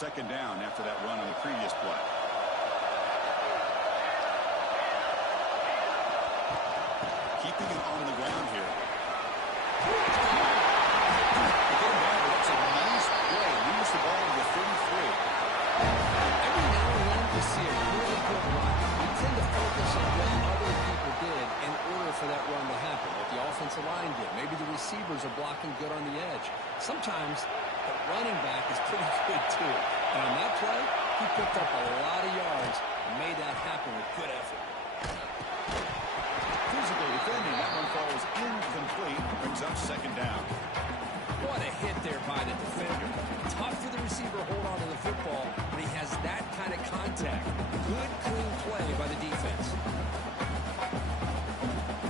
second down after that run on the previous play. Keeping it on the ground here. That's a nice play. Moves the ball to the 33. Every now and then you see a really good run. You tend to focus on what other people did in order for that run to happen. What the offensive line did. Maybe the receivers are blocking good on the edge. Sometimes the running back is pretty good too. And on that play, he picked up a lot of yards and made that happen with good effort. Physically defending. That one falls incomplete. Brings up second down. What a hit there by the defender. Tough for the receiver to hold on to the football when he has that kind of contact. Good, clean play by the defense.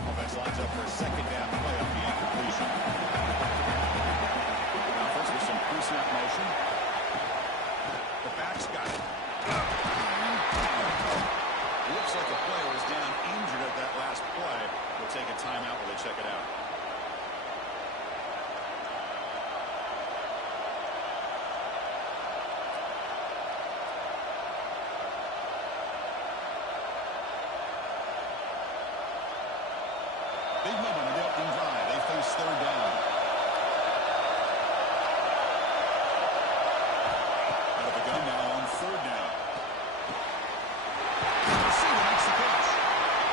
Offense lines up for a second down play on the incompletion. Offense with some pre-snap motion. The back's got it. Looks like the player is down injured at that last play. We'll take a timeout while they check it out. Big moment in the opening drive. They face third down. Out of the gun now on third down. The receiver makes the catch.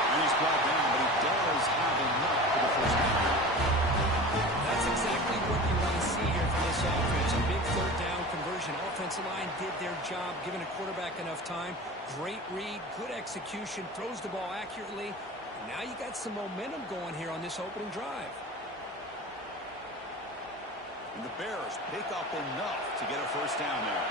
And he's brought down, but he does have enough for the first down. That's exactly what you want to see here from this offense. A big third down conversion. Offensive line did their job, giving a quarterback enough time. Great read, good execution, throws the ball accurately. Now you got some momentum going here on this opening drive. And the Bears pick up enough to get a first down there.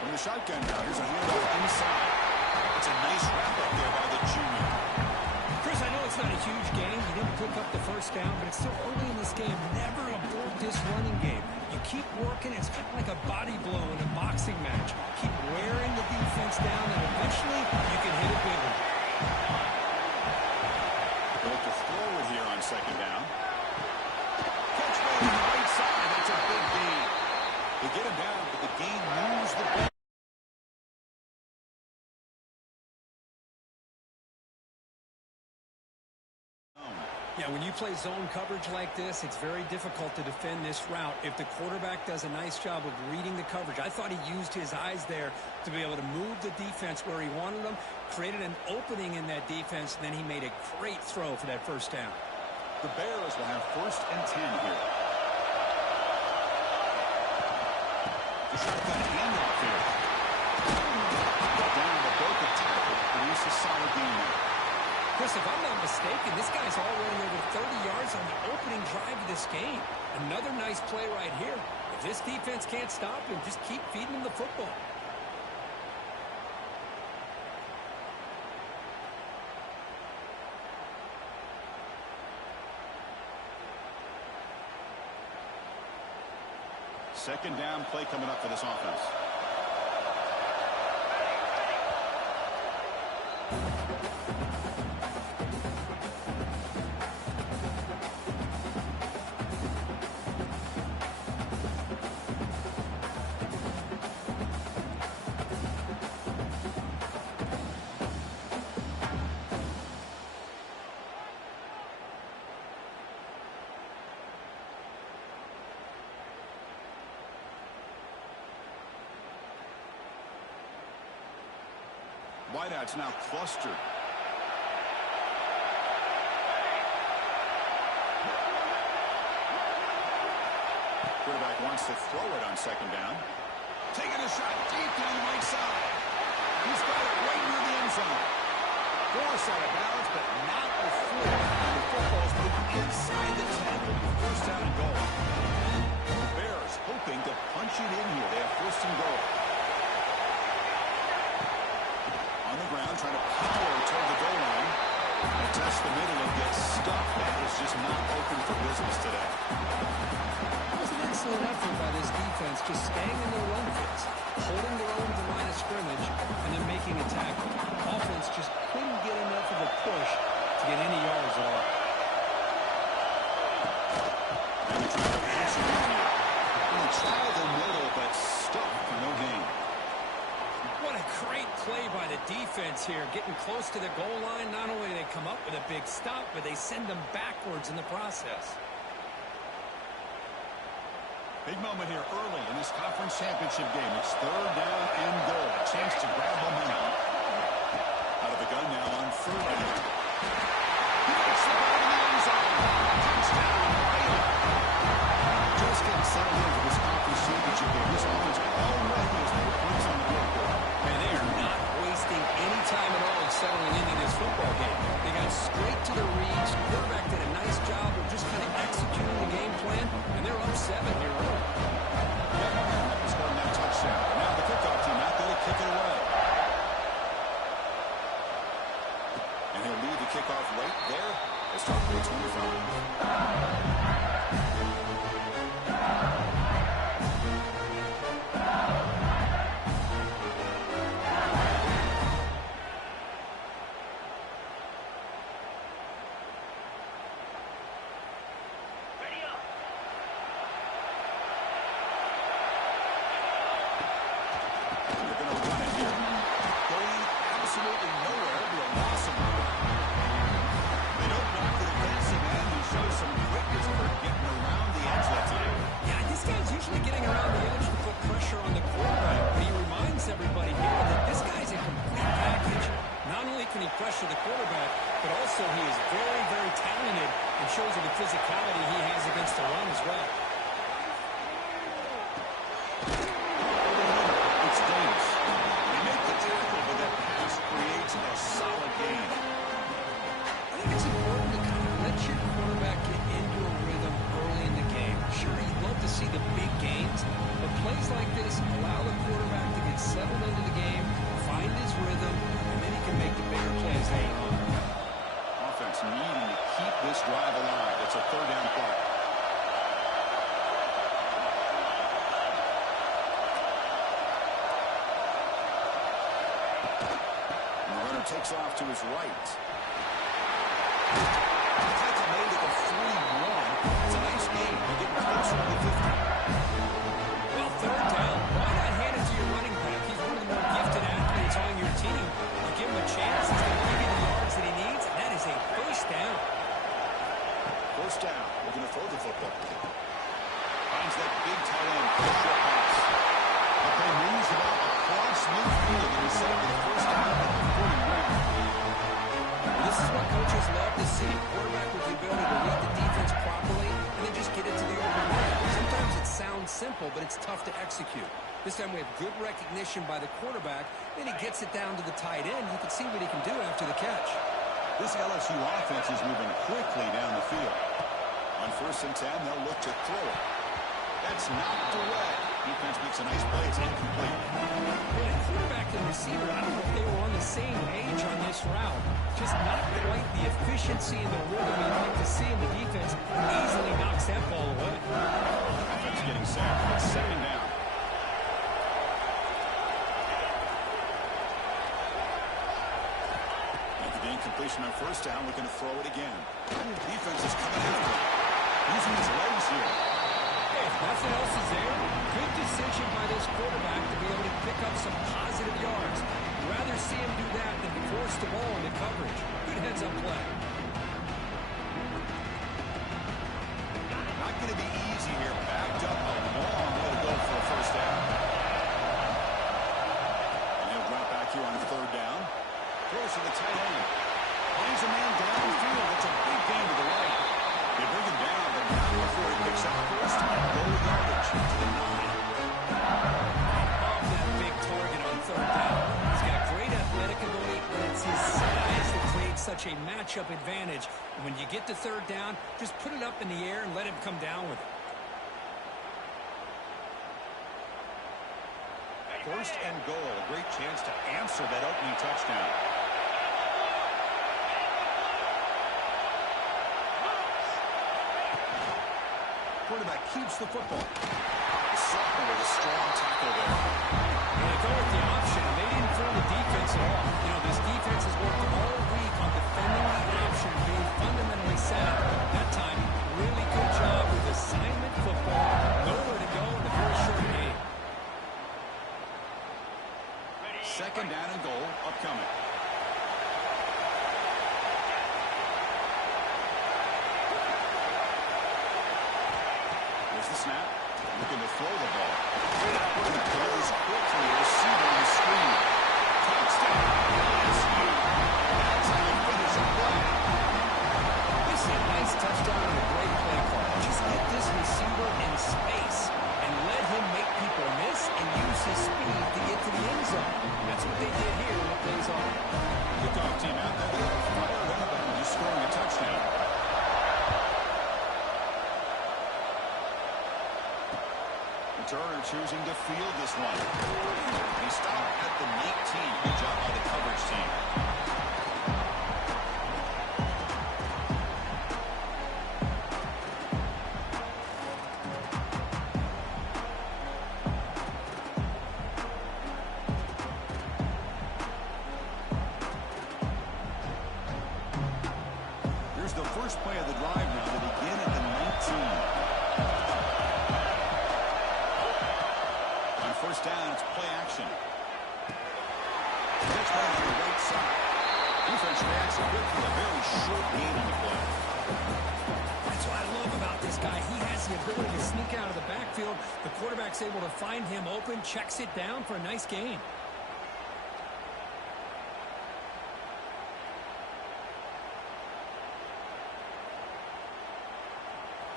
From the shotgun now, here's a handoff inside. It's a nice wrap-up there by the junior. Chris, I know it's not a huge game. You didn't pick up the first down, but it's still early in this game. Never abort this running game. You keep working. It's kind of like a body blow in a boxing match. Keep wearing the defense down, and eventually you can hit a big one. They'll look to throw it here on second down. Catch made on the right side. That's a big gain. They get him down, but the gain moves the ball. Yeah, when you play zone coverage like this, it's very difficult to defend this route if the quarterback does a nice job of reading the coverage. I thought he used his eyes there to be able to move the defense where he wanted them, created an opening in that defense, and then he made a great throw for that first down. The Bears will have 1st and 10 here. The shotgun handoff here. Got down to broke a tackle, produce a solid game there. Chris, if I'm not mistaken, this guy's already over 30 yards on the opening drive of this game. Another nice play right here. If this defense can't stop him, just keep feeding him the football. Second down play coming up for this offense. Wideouts now clustered. Quarterback wants to throw it on second down. Taking a shot deep down the right side. He's got it right near the end zone. Force out of balance, but not before the football's moving inside the 10 with the first down and goal. The Bears hoping to punch it in here. They have 1st and goal. On the ground, trying to power toward the goal line. Test the middle and get stuck. That is just not open for business today. That was an excellent effort by this defense, just staying in their run fits, holding their own to the line of scrimmage, and then making a tackle. Offense just couldn't get enough of a push to get any yards at all. And trying to defense here, getting close to the goal line. Not only do they come up with a big stop, but they send them backwards in the process. Big moment here early in this conference championship game. It's third down and goal. A chance to grab momentum. Out of the gun now on third down. He makes the ball in the end zone. Touchdown, Baylor. Just getting settled in for this conference championship game. This offense already has put points on the board. And they are not wasting any time at all settling into this football game. They got straight to the reads. Quarterback did a nice job of just kind of executing the game plan, and they're up 7 here early. Scoring that touchdown. Now the kickoff team out there to kick it away. And he'll lead the kickoff right there. Let's start with 25. Pressure the quarterback, but also he is very, very talented and shows you the physicality he has against the run as well. It's Davis. They make the tackle, but that pass creates a solid gain. I think it's important to kind of let your quarterback get into a rhythm early in the game. Sure, you'd love to see the big gains, but plays like this allow the quarterback to get settled into the game, find his rhythm, and then he can make the bigger plays later on. Offense needing to keep this drive alive. It's a third down play. And the runner takes off to his right. The tackle made it a 3-1. It's a nice game. We're getting closer to the 50. Well, third down. Why not hand it to your running back? He's one of the more gifted athletes on your team. You give him a chance, he's going to give you the yards that he needs, and that is a first down. First down. We're going to throw the football. Finds that big tight end for a short pass. The play moves the ball across midfield and is set up with a first down at the 41. Well, this is what coaches love to see. Quarterback with the ability to read the defense properly and then just get it to the open man. Sometimes it sounds simple, but it's tough to execute. This time we have good recognition by the quarterback. Then he gets it down to the tight end. You can see what he can do after the catch. This LSU offense is moving quickly down the field. On 1st and 10, they'll look to throw it. That's knocked away. Defense makes a nice play. It's incomplete. Yeah, quarterback and receiver, I don't know if they were on the same page on this route. Just not quite the efficiency and the rhythm you'd like to see in the defense. Easily knocks that ball away. Offense getting set. It's second down. After the incompletion on 1st down, we're going to throw it again. Defense is coming after him. Using his legs here. Hey, if nothing else is there, good decision by this quarterback to be able to pick up some positive yards. I'd rather see him do that than force the ball into coverage. Good heads-up play. Not going to be easy here. Backed up a long way to go for a first down. And he'll drop back here on 3rd down. Throws to the tight end. Finds a man downfield. That's a big gain to the right. They bring him down, but not before he picks up first and goal yardage to the 9. Love that big target on 3rd down. He's got great athletic ability, but it's his size that creates such a matchup advantage. And when you get to 3rd down, just put it up in the air and let him come down with it. 1st and goal. A great chance to answer that opening touchdown. Quarterback keeps the football. The sophomore with a strong tackle there. They go with the option, and they didn't throw the defense at all. You know, this defense has worked all week on defending the option, being fundamentally sound. That time, really good job with assignment football. Nowhere to go in a very short game. Second down and goal upcoming. Here's the snap. Looking to throw the ball. Goes quickly. Receiver on the screen. Touchdown. LSU. That's how you finish a play. This is a nice touchdown and a great play call. Just get this receiver in space and let him make people miss and use his speed to get to the end zone. That's what they did here, and it pays off. Kickoff team out there. They're fired up and just scoring a touchdown. Turner choosing to field this one. He stopped at the 19. Good job by the coverage team. Here's the first play of the drive now to begin at the 19. First down, it's play action. That's right on the right side. Defense reacts quickly. A very short gain on the play. That's what I love about this guy. He has the ability to sneak out of the backfield. The quarterback's able to find him open, checks it down for a nice gain.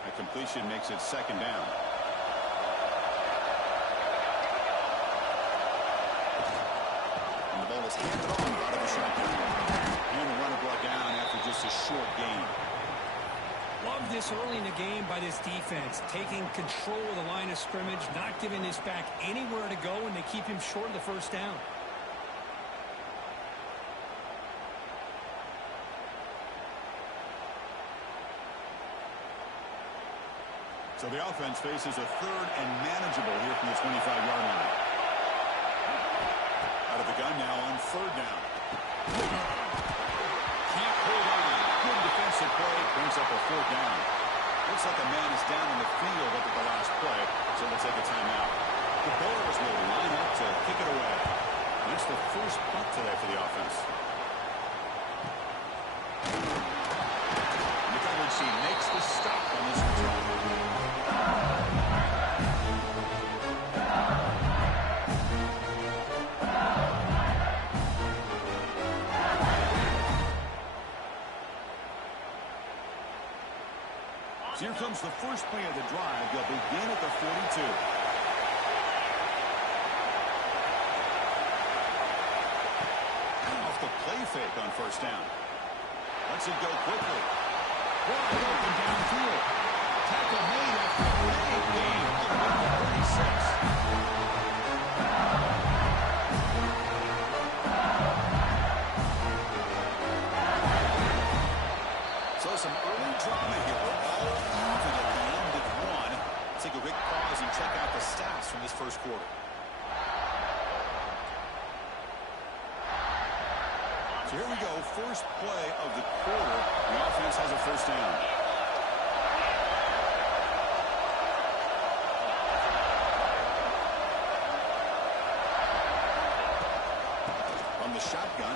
That completion makes it second down. Is handed off out of the shotgun. And the runner brought down after just a short gain. Love this early in the game by this defense. Taking control of the line of scrimmage, not giving this back anywhere to go, and they keep him short of the first down. So the offense faces a third and manageable here from the 25-yard line. Out of the gun now on third down. Can't hold on. Good defensive play. Brings up a fourth down. Looks like a man is down in the field up at the last play, so we'll take a timeout. The Bears will line up to kick it away. And it's the first punt today for the offense. And the coverage team makes the stop on this return. Here comes the first play of the drive. They'll begin at the 42. Off the play fake on first down. Lets it go quickly. Wide open downfield. Tackle made after a big gain. All the way to 36. So some early drama here. All even at the end of one. Take a quick pause and check out the stats from this first quarter. So here we go. First play of the quarter. The offense has a first down. From the shotgun.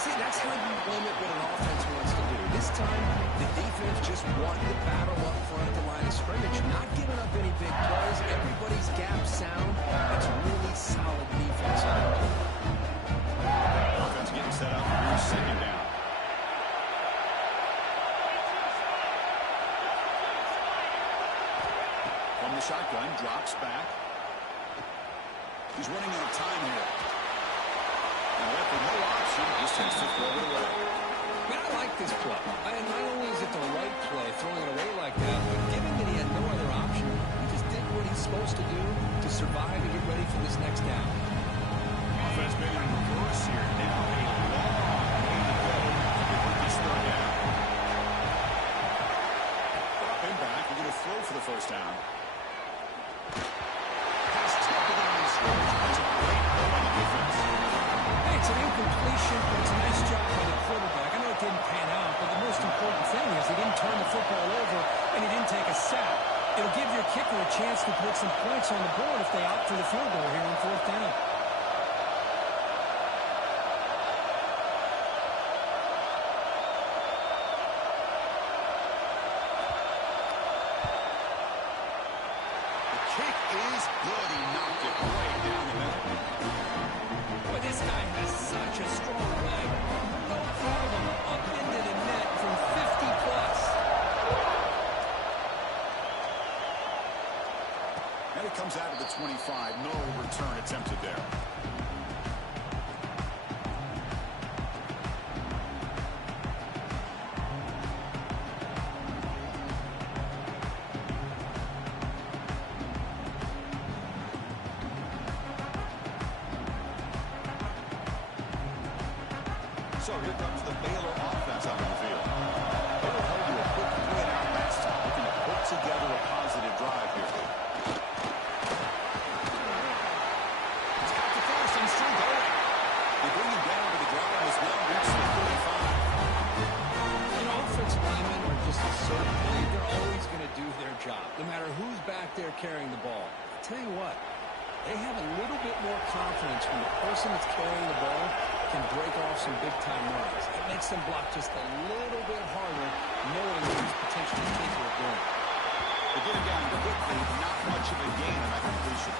See, that's how you limit what an offense wants to do. This time, the defense just won the battle up front at the line of scrimmage, not giving up any big plays. Everybody's gap sound. It's really solid defense. Offense getting set up for second down. From the shotgun, drops back. He's running out of time here. And left with no option, just has to throw it away. Man, I like this play. And not only is it the right play, throwing it away like that, but given that he had no other option, he just did what he's supposed to do to survive and get ready for this next down. Offense maybe in reverse here. Now a long way to go to get this third down. Drop him back. We're going to throw for the first down. Pass tipped on the scrimmage. That's a great play by the defense. Hey, it's an incompletion, but it's a nice job by the quarterback. I know it didn't pan out, but the most important thing is he didn't turn the football over and he didn't take a sack. It'll give your kicker a chance to put some points on the board if they opt for the field goal here on fourth down. return attempted there. So here comes the Baylor offense out on the field. They will hold you a quick 3-and-out pass, looking to put together a positive drive here. It's got the first and still going. They bring him down, but the drive has now reached the 45. You know, offensive linemen are just a certain breed. They're always going to do their job, no matter who's back there carrying the ball. I'll tell you what, they have a little bit more confidence when the person that's carrying the ball can break off some big-time runs. It makes them block just a little bit harder, knowing who's potentially capable of doing it. They get it down quickly, not much of a gain on that completion.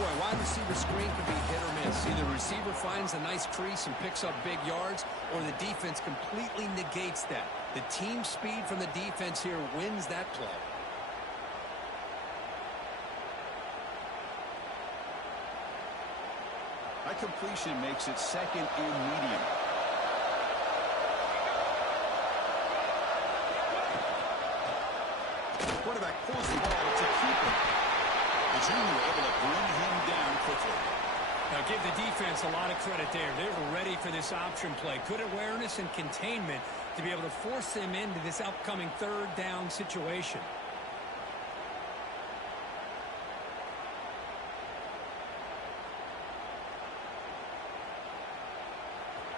Boy, wide receiver screen can be hit or miss. Either the receiver finds a nice crease and picks up big yards, or the defense completely negates that. The team speed from the defense here wins that play. That completion makes it second and medium. Quarterback pulls the ball to keep him. The junior able to bring him down quickly. Now give the defense a lot of credit there. They were ready for this option play. Good awareness and containment to be able to force them into this upcoming third down situation.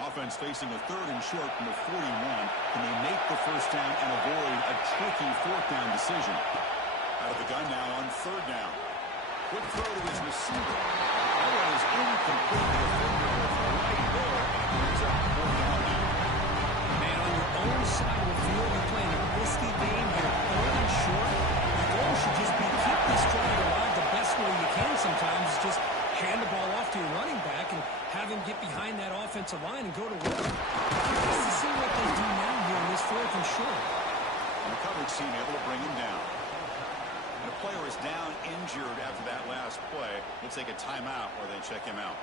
Offense facing a third and short from the 41. Can they make the first down and avoid a tricky fourth down decision? Out of the gun now on third down. Quick throw to his receiver. That one is incomplete. The defender was right there. It's a fourth down now. Man, on your own side of the field, you're playing a risky game here. Third and short. Your goal should just be keep this drive alive the best way you can sometimes. Just hand the ball off to your running back and have him get behind that offensive line and go to work. Let's see what they do now here in this fourth and short. And the coverage team able to bring him down. And the player is down injured after that last play. Let's take a timeout or they check him out.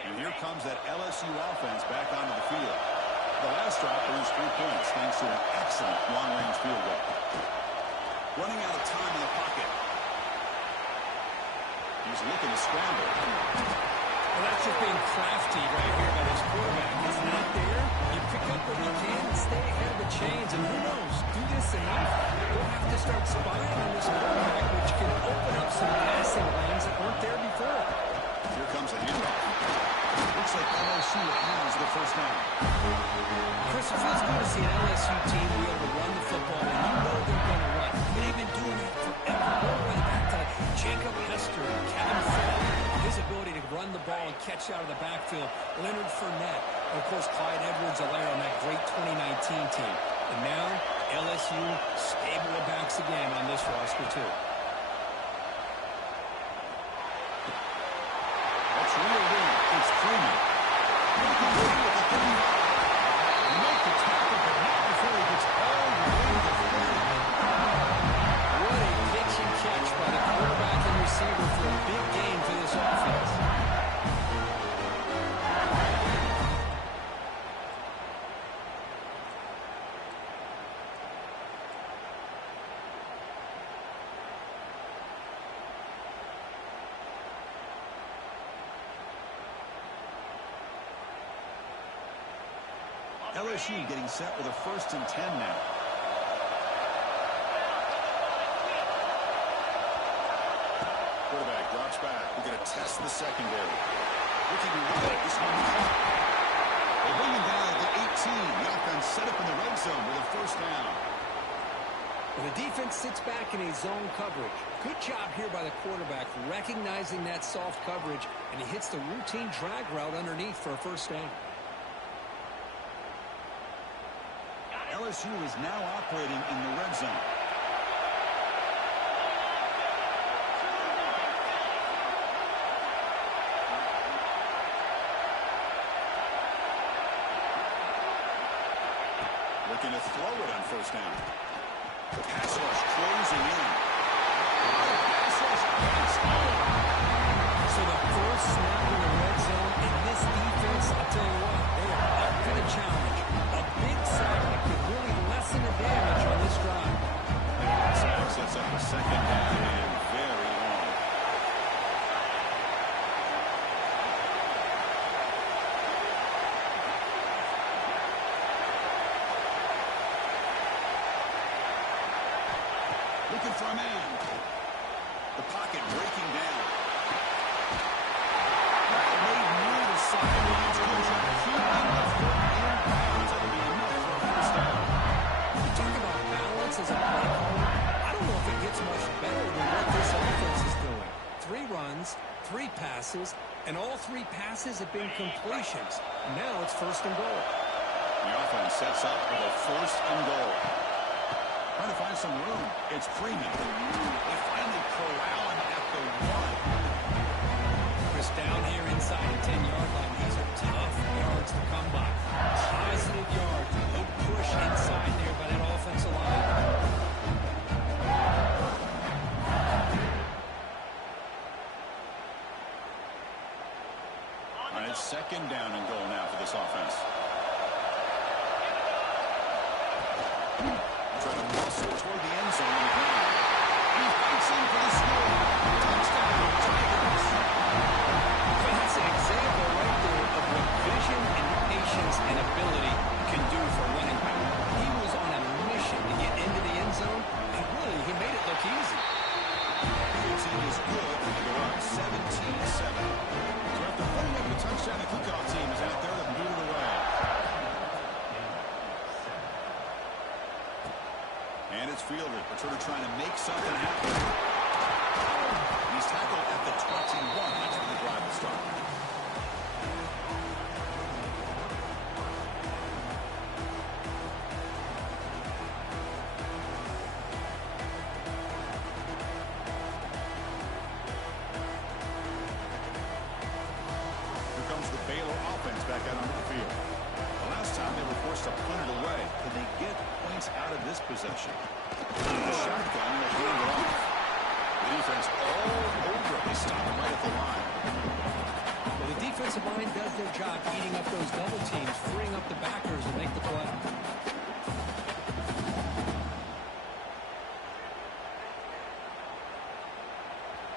And here comes that LSU offense back onto the field. The last drive produced 3 points thanks to an excellent long-range field goal. Running out of time in the pocket. He's looking to scramble. Well, that's just being crafty right here by this quarterback. He's not there. You pick up what you can and stay ahead of the chains. And who knows, do this enough, we'll have to start spying on this quarterback, which can open up some passing lanes that weren't there before. Here comes a handoff. Looks like LSU has the first down. Chris, it feels good to see an LSU team be able to run the football, and you know they're going to run. They've been doing that forever. All the way back to Jacob Hester and Kevin Ford. His ability to run the ball and catch out of the backfield. Leonard Fournette. And, of course, Clyde Edwards-Helaire on that great 2019 team. And now, LSU stable of backs again on this roster, too. That's reeled in. It's Freeman. Making way with the 35. Make the tackle, but not before he gets all the way to the 40. What a pitch and catch by the quarterback and receiver for a big game for this offense. LSU getting set with a 1st and 10 now. Quarterback drops back. We're going to test the secondary. Looking to run it. This one caught. They bring him down at the 18. The offense set up in the red zone with a first down. Well, the defense sits back in a zone coverage. Good job here by the quarterback recognizing that soft coverage, and he hits the routine drag route underneath for a first down. LSU is now operating in the red zone. Looking to throw it on first down. Pass rush closing in. Pass rush gets over. So the first snap in the red zone, and this defense, I'll tell you what, they are up for the challenge. A big sack that could really lessen the damage on this drive. Sack sets up a second down and very long. Looking for a man. The pocket breaking down. Made near the sidelines. Keeping the foot in bounds. That'll be enough for a first down. You talk about balance as a play caller. I don't know if it gets much better than what this offense is doing. 3 runs, 3 passes, and all 3 passes have been completions. Now it's first and goal. The offense sets up for the first and goal. Trying to find some room. It's Freeman. They finally corral him at the 1. Chris, down here inside the 10-yard line, these are tough yards to come by. Positive yards. Good push inside there by that offensive line. All right, it's second down and goal now for this offense. Trying to muscle toward the end zone. He fights in for the score. Touchdown, Tigers. That's an example right there of what vision and patience and ability can do for a running back. He was on a mission to get into the end zone, and really, he made it look easy. The team is good, and they're up 17-7. So after putting up a touchdown, the kickoff team is out there to boot it away. And it's fielded. Returner trying to make something happen. He's tackled at the 21. That's where the drive will start. Here comes the Baylor offense back out onto the field. The last time they were forced to punt it away. Can they get points out of this possession? The shotgun will hand it off. The defense all over it. They stop him right at the line. Well, the defensive line does their job eating up those double teams, freeing up the backers and make the play.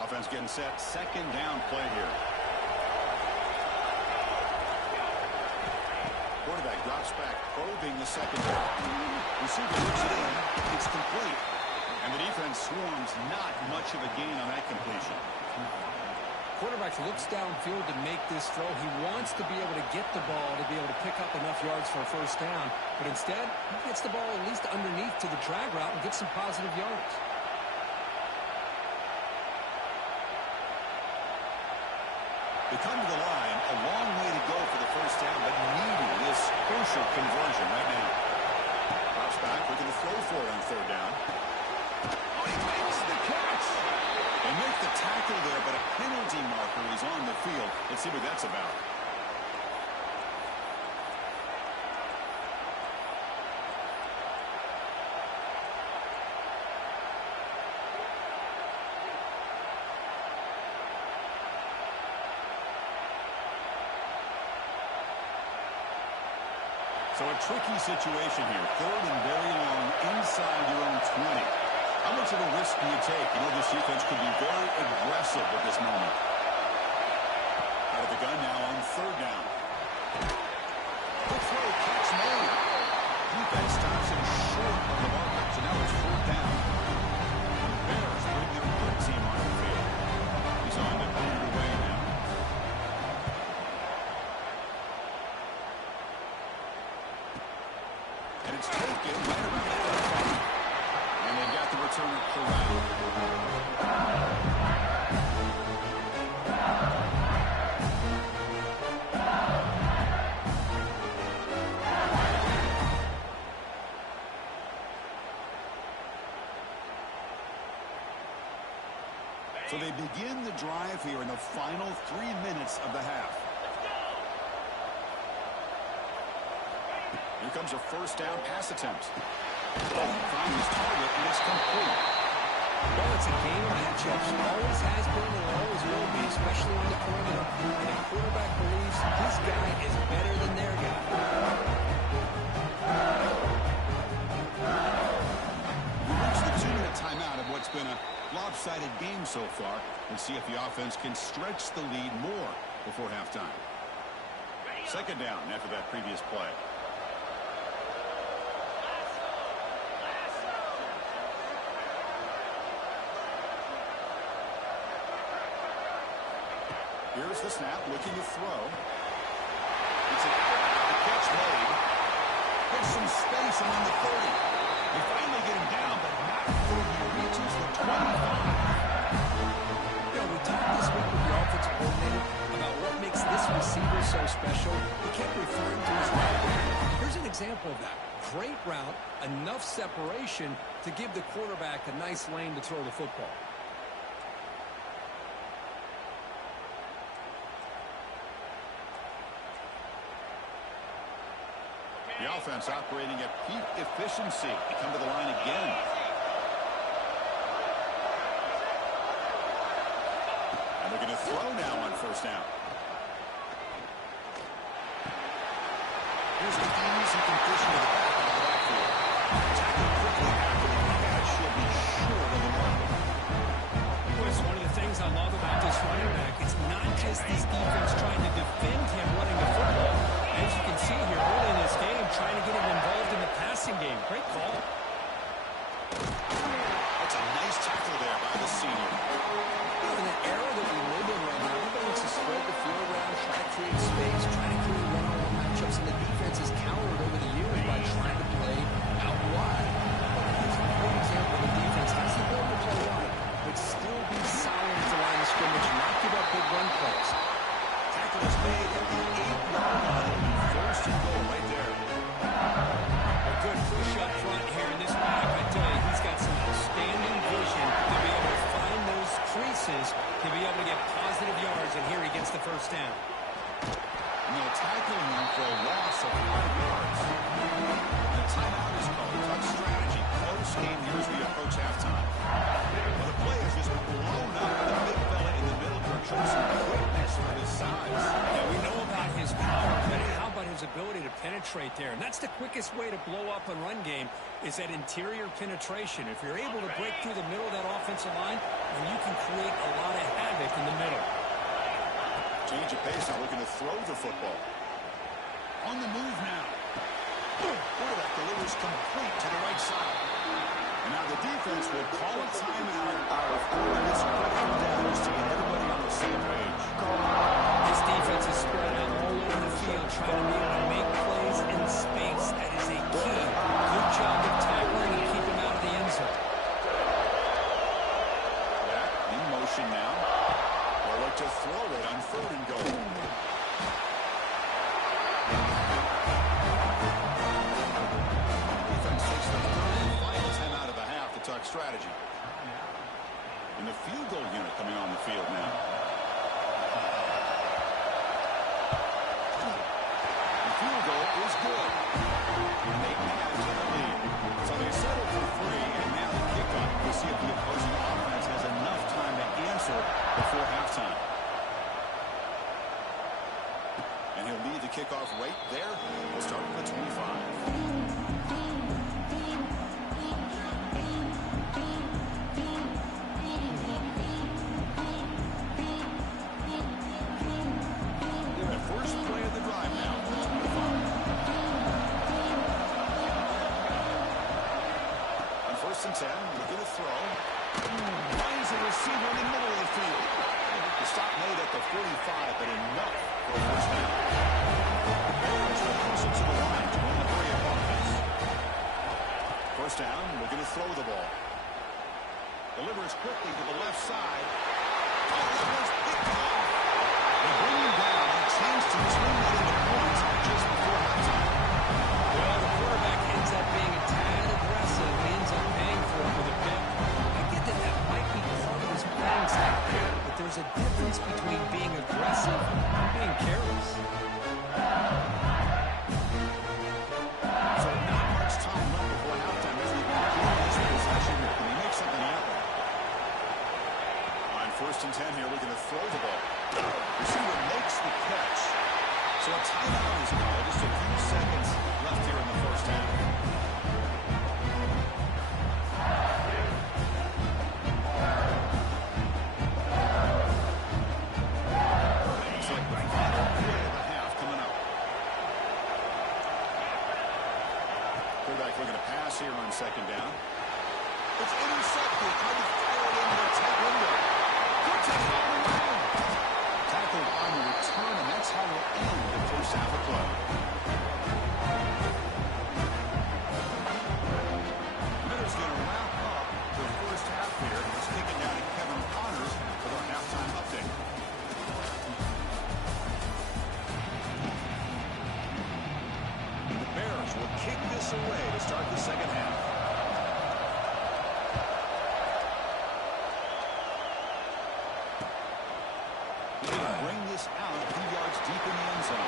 Offense getting set. Second down play here. Quarterback drops back, probing the secondary. Receiver looks it in. It's complete. And the defense swarms. Not much of a gain on that completion. Quarterback looks downfield to make this throw. He wants to be able to get the ball to be able to pick up enough yards for a first down. But instead, he gets the ball at least underneath to the drag route and gets some positive yards. They come to the line. A long way to go for the first down, but needing this crucial conversion right now. Drops back, looking to throw for it on third down. Oh, he makes the catch! They make the tackle there, but a penalty marker is on the field. Let's see what that's about. So a tricky situation here. Third and very long inside your own 20. How much of a risk do you take? You know, this defense could be very aggressive at this moment. Out of the gun now on third down. Good throw, catch made. Defense stops him short of the marker. So now it's fourth down. Bears bring their good team on the field. He's on to boot it away now. And it's taken right around the 35. And they've got the returner corralled. So they begin the drive here in the final 3 minutes of the half. Here comes a first down pass attempt. Finds his target, and it's complete. Well, it's a game of matchups. Always has been and always will be, especially on the perimeter. And a quarterback believes his guy is better than their guy. We reached the 2-minute timeout of what's been a lopsided game so far. Let's see if the offense can stretch the lead more before halftime. Second down after that previous play. Here's the snap, looking to throw. It's an the catch made. There's some space among the 30. They finally get him down, but not before he reaches the 25. We talked this week with the offensive coordinator about what makes this receiver so special. He kept referring to his route. Here's an example of that. Great route, enough separation to give the quarterback a nice lane to throw the football. The offense operating at peak efficiency. They come to the line again. And they're going to throw now on first down. Here's an easy completion to the back of the backfield. Tackled quickly after the catch. Should be short of the mark. It's one of the things I love about this running back. It's not just this defense trying to defend him running the football. As you can see here early in this game, trying to get him involved in the passing game. Great call. That's a nice tackle there by the senior. In the era that we live in right now, everybody wants to spread the field around, try to create space, try to create one-on-one matchups, and the defense has countered over the years by trying to play out wide. Here's a great example of a defense has the ability to play wide, but still be solid at the line of scrimmage, not give up big run plays. Tackle is made at the 8-yard line. First and goal right there. A good push up front here in this back. I tell you, he's got some outstanding vision to be able to find those creases to be able to get positive yards, and here he gets the first down. And they'll tackle him for a loss of 5 yards. The timeout is called. Tough strategy. Close game here as we approach halftime. Well, the play has just blown up. The big fella in the middle could show some quickness for his size. Yeah, we know about his power, but how about his ability to penetrate there? And that's the quickest way to blow up a run game is that interior penetration. If you're able to break through the middle of that offensive line, then you can create a lot of havoc in the middle. Change of pace, now looking to throw the football. On the move now. Quarterback delivers complete to the right side. And now the defense will call a timeout out of order. This breaking down just to get everybody on the same page. This defense is spread out all over the field, trying to be able to make plays in space. That is a key. Good job of tackling and keep him out of the end zone. Back in motion now. They'll look to throw it on third and goal. Defense takes the third and final timeout of the half to talk strategy. And the field goal unit coming on the field now. The field goal is good. And they add to the lead. So they settle for 3, and now the kickoff. We'll see if the opposing offense has enough time to answer before halftime. And he'll lead the kickoff right there. We'll start with the 25. First play of the drive now. On first and 10, looking to throw. Finds a receiver in the middle of the field. The stop made at the 45, but enough for a first down. Bears will push it to the line to win the 3 of offense. So a timeout is called. Just a few seconds left here in the first half. Looks like the final play of the half coming up. Quarterback looking to pass here on second down. It's intercepted. Trying to fire it into the tight window. Puts it all the way. Tackled on the return, and that's how we'll end the first half of play. Minter's going to wrap up the first half here. Let's kick it down to Kevin Connors for our halftime update. The Bears will kick this away to start the second half. Bring this out a few yards deep in the end zone.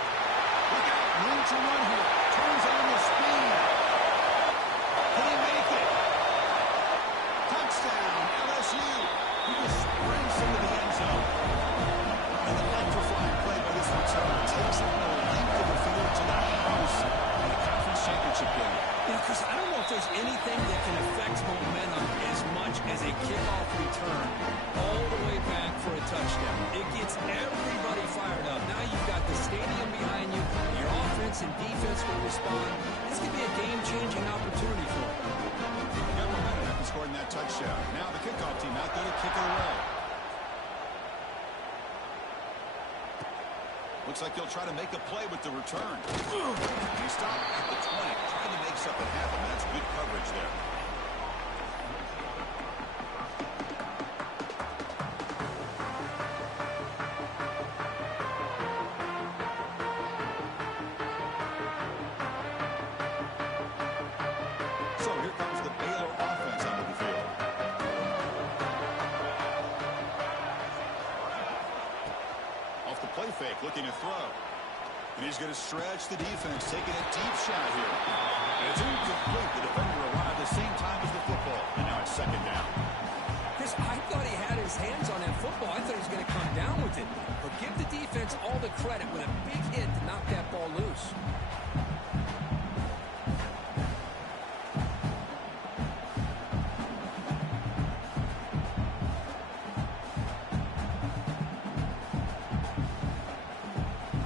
Look out, room to run here. Turns on the speed. Can he make it? Touchdown, LSU. He just sprints into the end zone. An electrifying play by this returner. Takes it the length of the field to the house in the conference championship game. Yeah, Chris, I don't know if there's anything that can affect momentum as much as a kickoff return all the way back for a touchdown. It gets everybody fired up. Now you've got the stadium behind you. Your offense and defense will respond. This could be a game-changing opportunity for them. Got momentum after scoring that touchdown. Now the kickoff team out there to kick it away. Looks like he'll try to make a play with the return. He stopped at the 20, trying to make something happen. That's good coverage there. So here comes the Baylor offense onto the field. Off the play fake, looking to throw. And he's going to stretch the defense, taking a deep shot here. And it's incomplete. The defender arrived the same time as the football. And now it's second down. Chris, I thought he had his hands on that football. I thought he was going to come down with it. But give the defense all the credit with a big hit to knock that ball loose.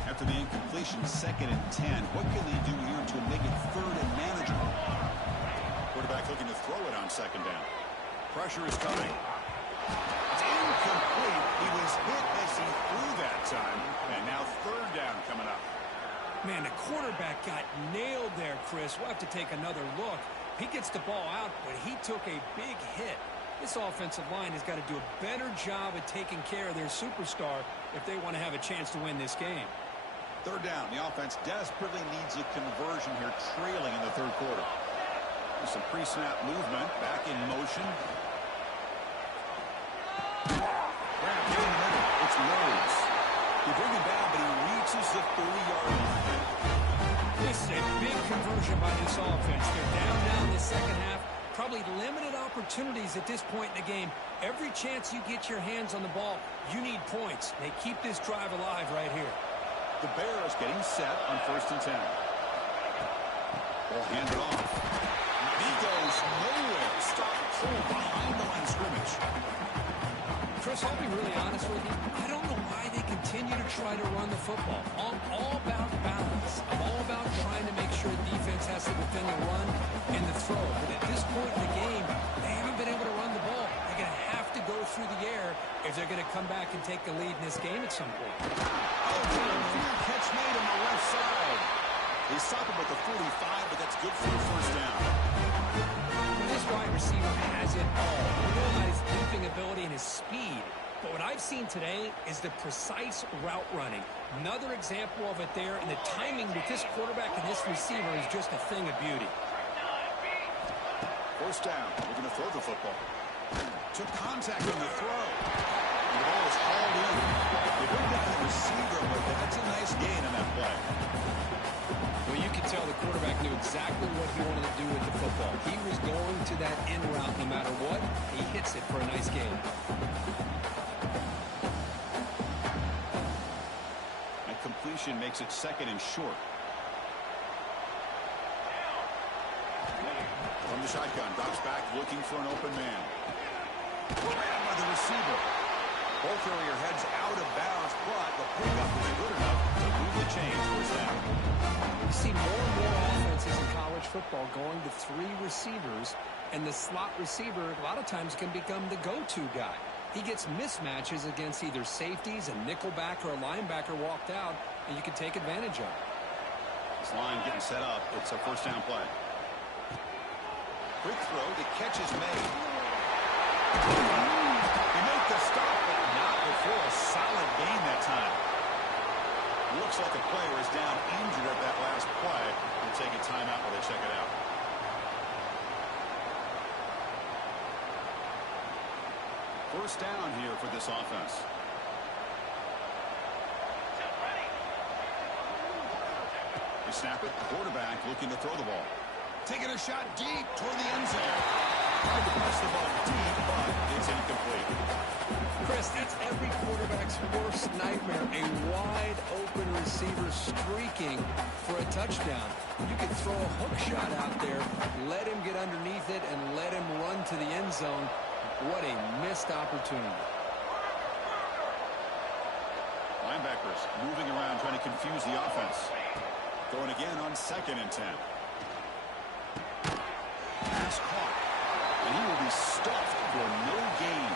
After the incompletion, 2nd and 10. What can they do here to make it 3rd and manageable? Quarterback looking to throw it on second down. Pressure is coming. It's incomplete. He was hit as he threw that time. And now 3rd down coming up. Man, the quarterback got nailed there, Chris. We'll have to take another look. He gets the ball out, but he took a big hit. This offensive line has got to do a better job of taking care of their superstar if they want to have a chance to win this game. 3rd down. The offense desperately needs a conversion here, trailing in the 3rd quarter. There's some pre-snap movement. Back in motion. Grab in the middle. It's Rhodes. He brings him down, but he reaches the 30-yard line. This is a big conversion by this offense. They're down now in the second half. Probably limited opportunities at this point in the game. Every chance you get your hands on the ball, you need points. They keep this drive alive right here. The Bears getting set on 1st and 10. Ball handed off. He goes nowhere. Stop cold behind the line of scrimmage. Chris, I'll be really honest with you. I don't know why they continue to try to run the football. I'm all about balance. I'm all about trying to make sure defense has to defend the run and the throw. But at this point in the game, they haven't been able to run the ball. They're going to have to go through the air if they're going to come back and take the lead in this game at some point. Catch made on the left side. They stop him at the 45, but that's good for the 1st down. This wide receiver has it all. We know about his leaping ability and his speed. But what I've seen today is the precise route running. Another example of it there, and the timing with this quarterback and this receiver is just a thing of beauty. 1st down. We're going to throw the football. Took contact on the throw. The ball is hauled in. They bring down the receiver, but that's a nice gain on that play. Well, you can tell the quarterback knew exactly what he wanted to do with the football. He was going to that in route no matter what. He hits it for a nice gain. completion makes it second and short. From the shotgun, drops back looking for an open man. Grabbed by the receiver. Ball carrier heads out of bounds, but the pickup is good enough to move the chains. First down. You see more and more offenses in college football going to 3 receivers, and the slot receiver a lot of times can become the go-to guy. He gets mismatches against either safeties, a nickelback, or a linebacker walked out, and you can take advantage of it. This line getting set up. It's a first down play. Quick throw. The catch is made. They make the stop, but not before a solid gain that time. Looks like a player is down injured at that last play. We'll take a timeout while they check it out. First down here for this offense. They snap it. Quarterback looking to throw the ball. Taking a shot deep toward the end zone. Tried to press the ball deep, but it's incomplete. Chris, that's every quarterback's worst nightmare. A wide-open receiver streaking for a touchdown. You could throw a hook shot out there, let him get underneath it, and let him run to the end zone. What a missed opportunity. Linebackers moving around, trying to confuse the offense. Going again on 2nd and 10. Pass caught. And he will be stuffed for no gain.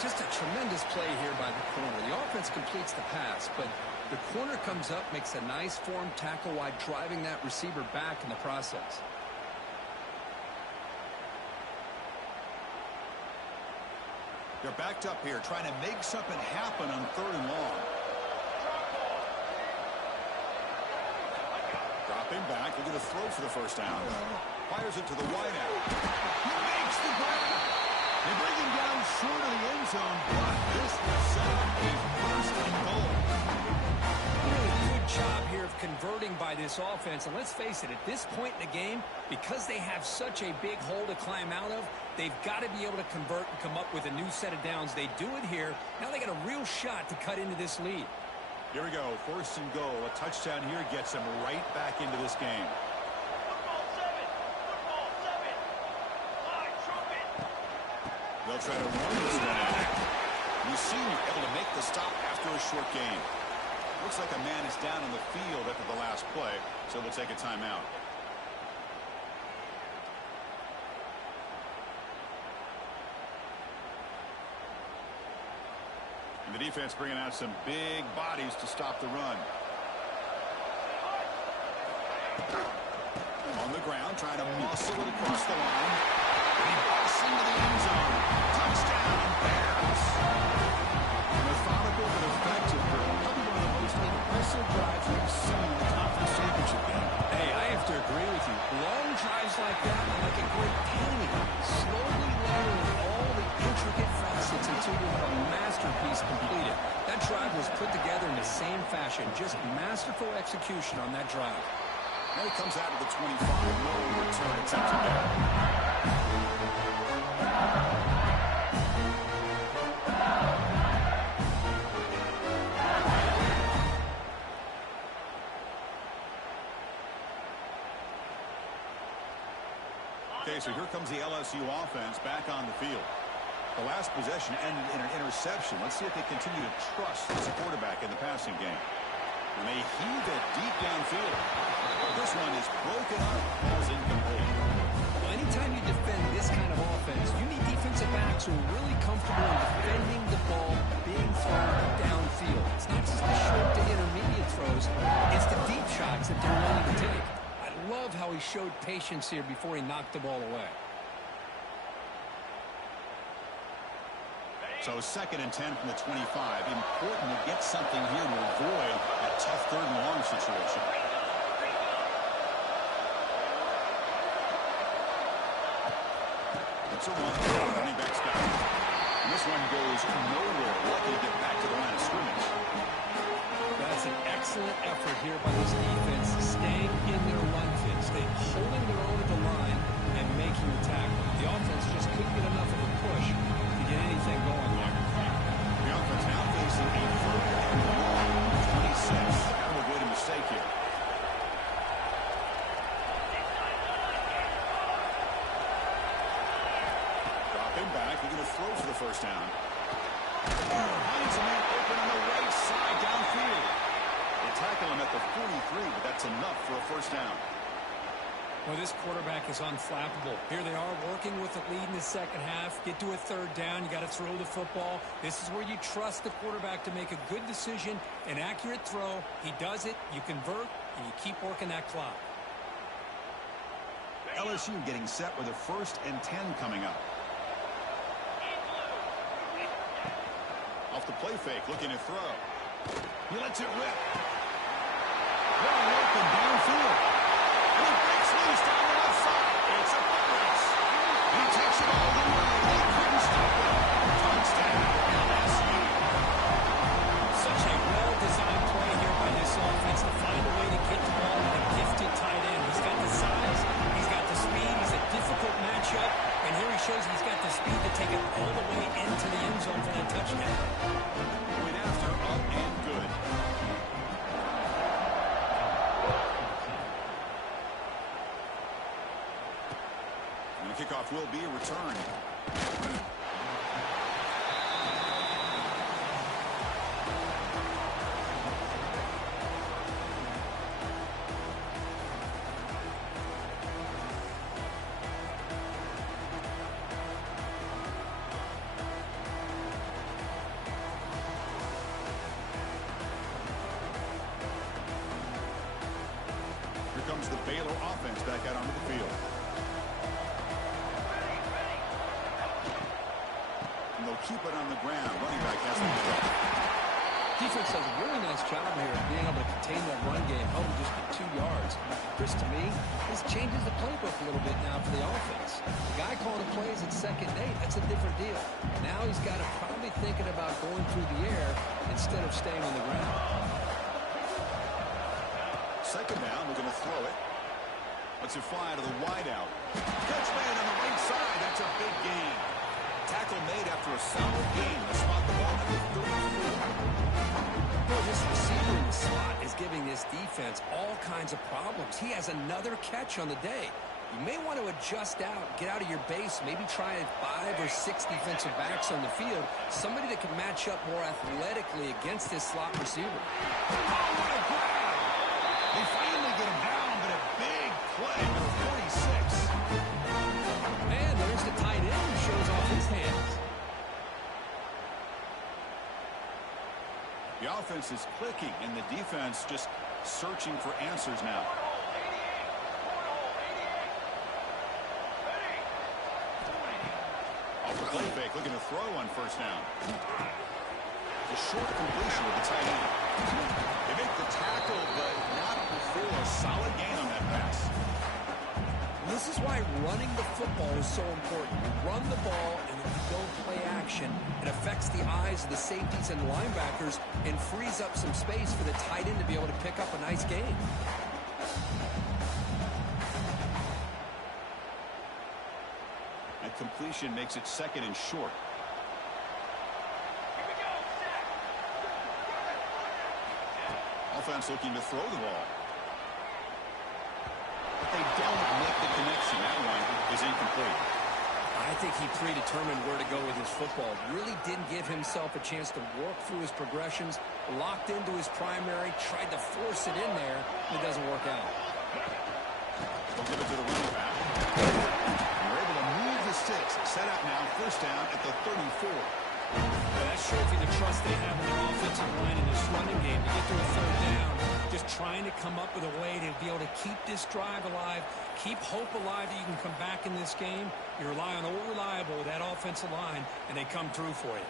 Just a tremendous play here by the corner. The offense completes the pass, but the corner comes up, makes a nice form tackle while driving that receiver back in the process. They're backed up here, trying to make something happen on 3rd and long. Dropping back, looking to throw for the first down. Fires it to the wideout. He makes the grab. They bring him down short of the end zone, but this will set up a first and goal. Really good job here of converting by this offense. And let's face it, at this point in the game, because they have such a big hole to climb out of, they've got to be able to convert and come up with a new set of downs. They do it here. Now they got a real shot to cut into this lead. Here we go, 1st and goal. A touchdown here gets them right back into this game. They'll try to run this one out. You see you're able to make the stop after a short game. Looks like a man is down on the field after the last play, so we'll take a timeout. And the defense bringing out some big bodies to stop the run. On the ground, trying to muscle it across the line. He busts into the end zone. Touchdown, Bears. Methodical but effective. Probably one of the most impressive drives we've seen in the conference championship game. Hey, I have to agree with you. Long drives like that are like a great painting. Slowly layering all the intricate facets until you have a masterpiece completed. That drive was put together in the same fashion. Just masterful execution on that drive. Now he comes out of the 25. No return attempted there. Okay, so here comes the LSU offense back on the field. The last possession ended in an interception. Let's see if they continue to trust this quarterback in the passing game. And they heave it deep downfield. This one is broken up. Ball's incomplete. Well, anytime you defend this kind of offense, you need defensive backs who are really comfortable in defending the ball being thrown downfield. It's not just the short to intermediate throws. It's the deep shots that they're willing to take. I love how he showed patience here before he knocked the ball away. So 2nd and 10 from the 25. Important to get something here to avoid a tough 3rd and long situation. It's a run. Running back's got it. And this one goes nowhere. Lucky to get back to the line of scrimmage. That's an excellent effort here by this defense, staying in their run fit, staying holding their own at the line and making the tackle. The offense just couldn't get enough of a push to get anything going there. The offense now facing a 3rd and long 26. Got to avoid a mistake here. Dropping back, they're going to throw for the first down. Finds a man open on the right side downfield. They tackle him at the 43, but that's enough for a first down. Well, this quarterback is unflappable. Here they are working with the lead in the second half. Get to a 3rd down. You got to throw the football. This is where you trust the quarterback to make a good decision, an accurate throw. He does it. You convert, and you keep working that clock. LSU getting set with a 1st and 10 coming up. Off the play fake, looking to throw. He lets it rip. Wide open downfield. And he breaks loose down the left side. It's a foot race. He takes it all the way. They couldn't stop him. Touchdown, LSU. Such a well-designed play here by this offense to find a way to get the ball to a gifted tight end. He's got the size. He's got the speed. He's a difficult matchup. And here he shows he's got the speed to take it all the way into the end zone for that touchdown. Went after, up and good. And the kickoff will be a return. Here comes the Baylor offense back out onto the field. And they'll keep it on the ground. Running back has the ball. Defense does a really nice job here of being able to contain that run game, held him just for 2 yards. Chris, to me, this changes the playbook a little bit now for the offense. The guy calling the plays at 2nd and 8, that's a different deal. Now he's got to probably thinking about going through the air instead of staying on the ground. 2nd down, we're going to throw it. Lets it fly to the wideout. Catch made on the right side. That's a big gain. Tackle made after a solid gain. Let's spot the ball at the 34. Well, this receiver in the slot is giving this defense all kinds of problems. He has another catch on the day. You may want to adjust out, get out of your base, maybe try 5 or 6 defensive backs on the field, somebody that can match up more athletically against this slot receiver. Oh, what a grab! They finally get him down, but a big play to the 46. And there's the tight end who shows off his hands. The offense is clicking, and the defense just searching for answers now. Off the play fake, looking to throw on 1st down. The short completion with the tight end. They make the tackle, but not before a solid gain on that pass. This is why running the football is so important. You run the ball, and if you don't play action, it affects the eyes of the safeties and linebackers and frees up some space for the tight end to be able to pick up a nice gain. That completion makes it 2nd and short. Offense looking to throw the ball. But they don't make the connection. That one is incomplete. I think he predetermined where to go with his football. Really didn't give himself a chance to work through his progressions. Locked into his primary, tried to force it in there, and it doesn't work out. They'll give it to the running back. They're able to move the sticks. Set up now, 1st down at the 34. That shows you the trust they have in their offensive line in this running game to get to a 3rd down. Just trying to come up with a way to be able to keep this drive alive, keep hope alive that you can come back in this game. You rely on old reliable, that offensive line, and they come through for you.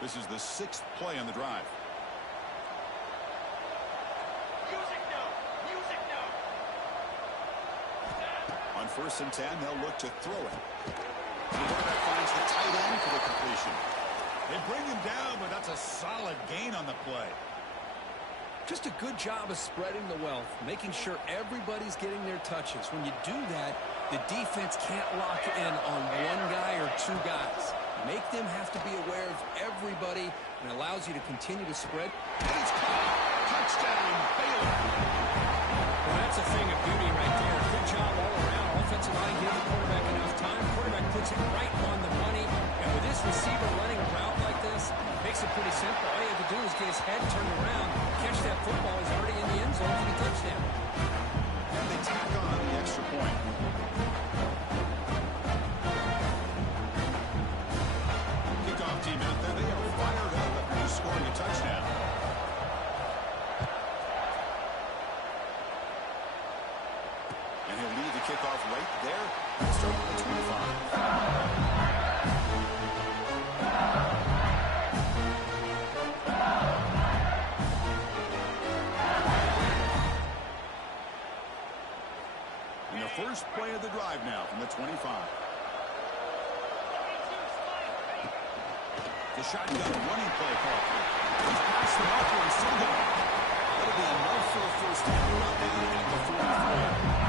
This is the 6th play on the drive. On 1st and 10, they'll look to throw it. The quarterback finds the tight end for the completion. They bring him down, but that's a solid gain on the play. Just a good job of spreading the wealth, making sure everybody's getting their touches. When you do that, the defense can't lock in on one guy or two guys. Make them have to be aware of everybody, and allows you to continue to spread. And it's caught. Touchdown, Baylor. Well, that's a thing of beauty right there. Good job all around. Offensive line gives the quarterback enough time. Quarterback puts it right on the money. And with this receiver running a route like this, makes it pretty simple. All you have to do is get his head turned around, catch that football. He's already in the end zone for the touchdown. And they tack on the extra point. Kickoff team out there. They are fired up after scoring a touchdown. And he'll lead the kickoff right there. Starting at the 25. And the first play of the drive now from the 25. The shotgun running play call. He's past the marker and still going. That'll be enough for a first down. Down at the 43.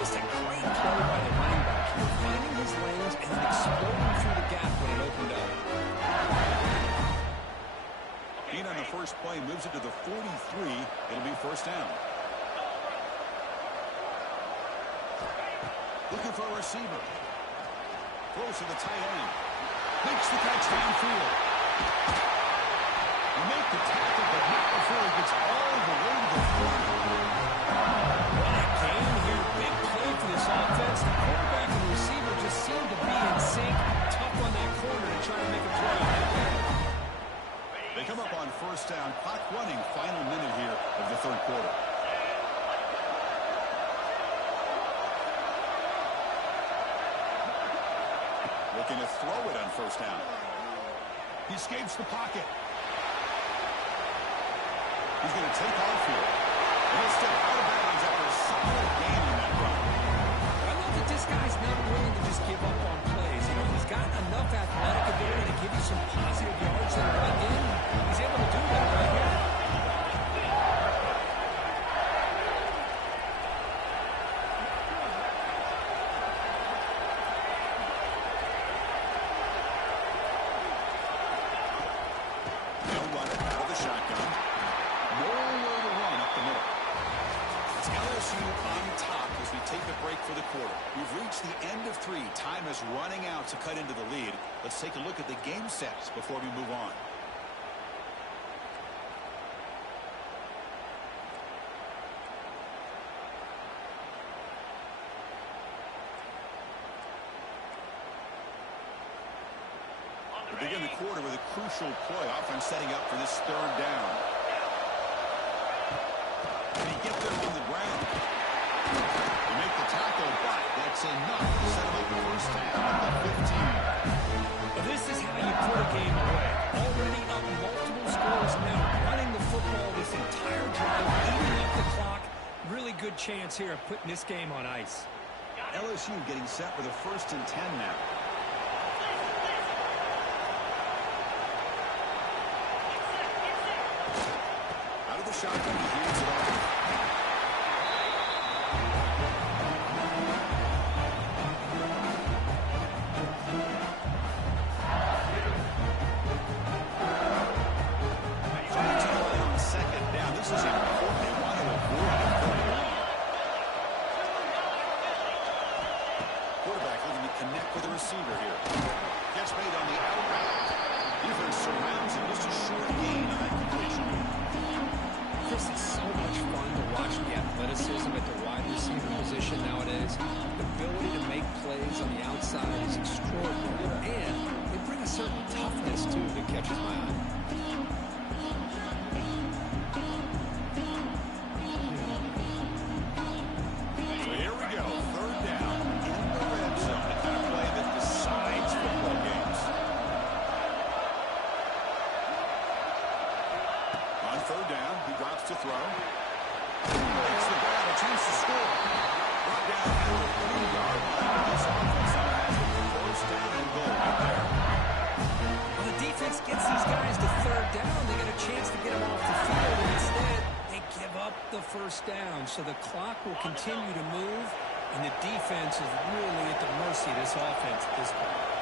Just a great play by the running back here, finding his lanes and then exploding through the gap when it opened up. Gain on the first play moves it to the 43. It'll be first down. Looking for a receiver. Throws to the tight end. Makes the catch downfield. Make the tackle, but not before he gets all the way to the 40. What a game here. Big play for this offense. The quarterback and the receiver just seem to be in sync. Tough on that corner to try to make a play on that play. They come up on first down. Clock running. Final minute here of the third quarter. Looking to throw it on first down. He escapes the pocket. He's going to take off here. And he'll step out of bounds after a solid gain on that run. I love that this guy's not willing to just give up on plays. You know, he's got enough athletic ability to give you some positive yards in the run game. He's able to do that right here. We've reached the end of 3. Time is running out to cut into the lead. Let's take a look at the game sets before we move on. We begin the quarter with a crucial play. Offense setting up for this third down. Can he get there on the ground? Make the tackle, but that's enough to set him up first down at the 15. Well, this is how you put a game away. Already up multiple scores now, running the football this entire drive, eating up the clock. Really good chance here of putting this game on ice. LSU getting set with a 1st and 10 now. Out of the shotgun, he hands it off. To throw. Makes the grab, a chance to score. Brought down at the 3-yard line. This offense now has a first down and goal right there. Well, the first down, so the clock will continue to move, and the defense is really at the mercy of this offense at this point.